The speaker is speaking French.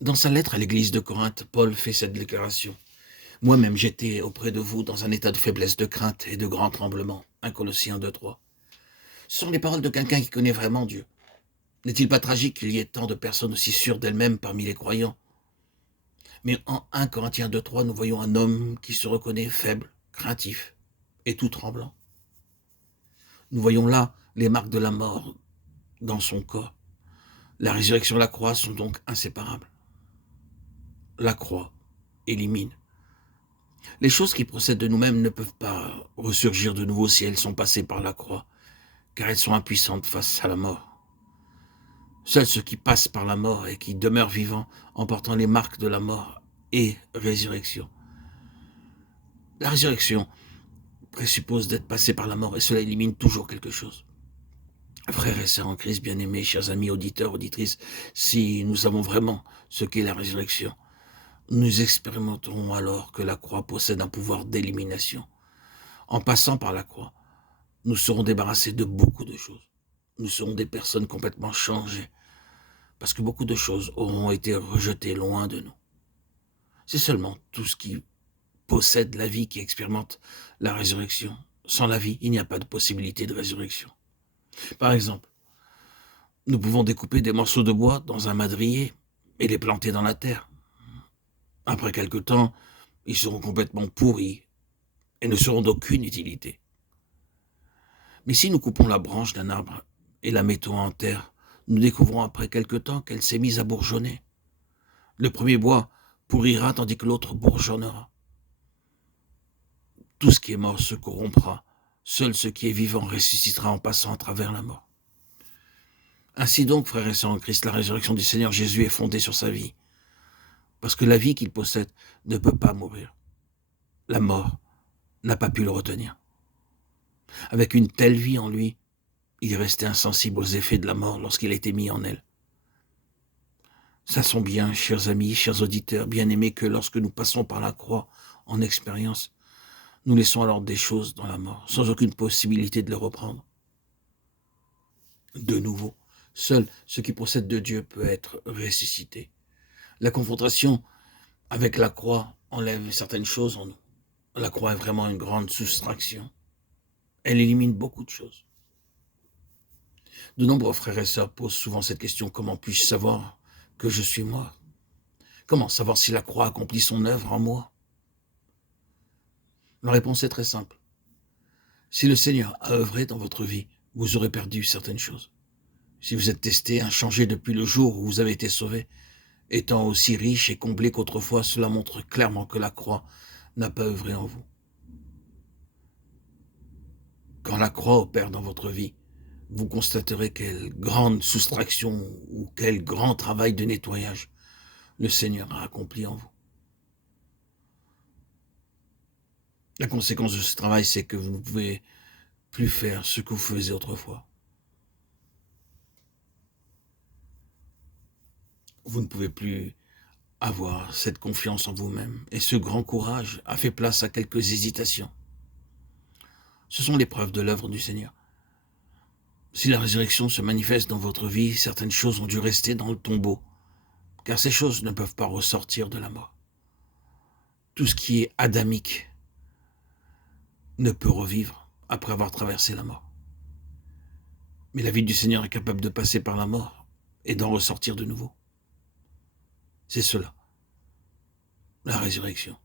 Dans sa lettre à l'église de Corinthe, Paul fait cette déclaration. Moi-même, j'étais auprès de vous dans un état de faiblesse, de crainte et de grand tremblement. 1 Colossiens 2:3. Ce sont les paroles de quelqu'un qui connaît vraiment Dieu. N'est-il pas tragique qu'il y ait tant de personnes aussi sûres d'elles-mêmes parmi les croyants? Mais en 1 Corinthiens 2:3, nous voyons un homme qui se reconnaît faible, craintif et tout tremblant. Nous voyons là les marques de la mort dans son corps. La résurrection et la croix sont donc inséparables. La croix élimine. Les choses qui procèdent de nous-mêmes ne peuvent pas ressurgir de nouveau si elles sont passées par la croix, car elles sont impuissantes face à la mort. Seuls ceux qui passent par la mort et qui demeurent vivants en portant les marques de la mort et résurrection. La résurrection présuppose d'être passé par la mort et cela élimine toujours quelque chose. Frères et sœurs en Christ, bien-aimés, chers amis, auditeurs, auditrices, si nous savons vraiment ce qu'est la résurrection, nous expérimenterons alors que la croix possède un pouvoir d'élimination. En passant par la croix, nous serons débarrassés de beaucoup de choses. Nous serons des personnes complètement changées, parce que beaucoup de choses auront été rejetées loin de nous. C'est seulement tout ce qui possède la vie qui expérimente la résurrection. Sans la vie, il n'y a pas de possibilité de résurrection. Par exemple, nous pouvons découper des morceaux de bois dans un madrier et les planter dans la terre. Après quelque temps, ils seront complètement pourris et ne seront d'aucune utilité. Mais si nous coupons la branche d'un arbre et la mettons en terre, nous découvrons après quelque temps qu'elle s'est mise à bourgeonner. Le premier bois pourrira tandis que l'autre bourgeonnera. Tout ce qui est mort se corrompra. Seul ce qui est vivant ressuscitera en passant à travers la mort. Ainsi donc, frères et sœurs en Christ, la résurrection du Seigneur Jésus est fondée sur sa vie. Parce que la vie qu'il possède ne peut pas mourir. La mort n'a pas pu le retenir. Avec une telle vie en lui, il est resté insensible aux effets de la mort lorsqu'il a été mis en elle. Sachons bien, chers amis, chers auditeurs, bien-aimés, que lorsque nous passons par la croix en expérience, nous laissons alors des choses dans la mort, sans aucune possibilité de les reprendre. De nouveau, seul ce qui procède de Dieu peut être ressuscité. La confrontation avec la croix enlève certaines choses en nous. La croix est vraiment une grande soustraction. Elle élimine beaucoup de choses. De nombreux frères et sœurs posent souvent cette question: comment puis-je savoir que je suis mort? Comment savoir si la croix accomplit son œuvre en moi? La réponse est très simple. Si le Seigneur a œuvré dans votre vie, vous aurez perdu certaines choses. Si vous êtes testé, inchangé depuis le jour où vous avez été sauvé, étant aussi riche et comblé qu'autrefois, cela montre clairement que la croix n'a pas œuvré en vous. Quand la croix opère dans votre vie, vous constaterez quelle grande soustraction ou quel grand travail de nettoyage le Seigneur a accompli en vous. La conséquence de ce travail, c'est que vous ne pouvez plus faire ce que vous faisiez autrefois. Vous ne pouvez plus avoir cette confiance en vous-même. Et ce grand courage a fait place à quelques hésitations. Ce sont les preuves de l'œuvre du Seigneur. Si la résurrection se manifeste dans votre vie, certaines choses ont dû rester dans le tombeau, car ces choses ne peuvent pas ressortir de la mort. Tout ce qui est adamique ne peut revivre après avoir traversé la mort. Mais la vie du Seigneur est capable de passer par la mort et d'en ressortir de nouveau. C'est cela, la résurrection.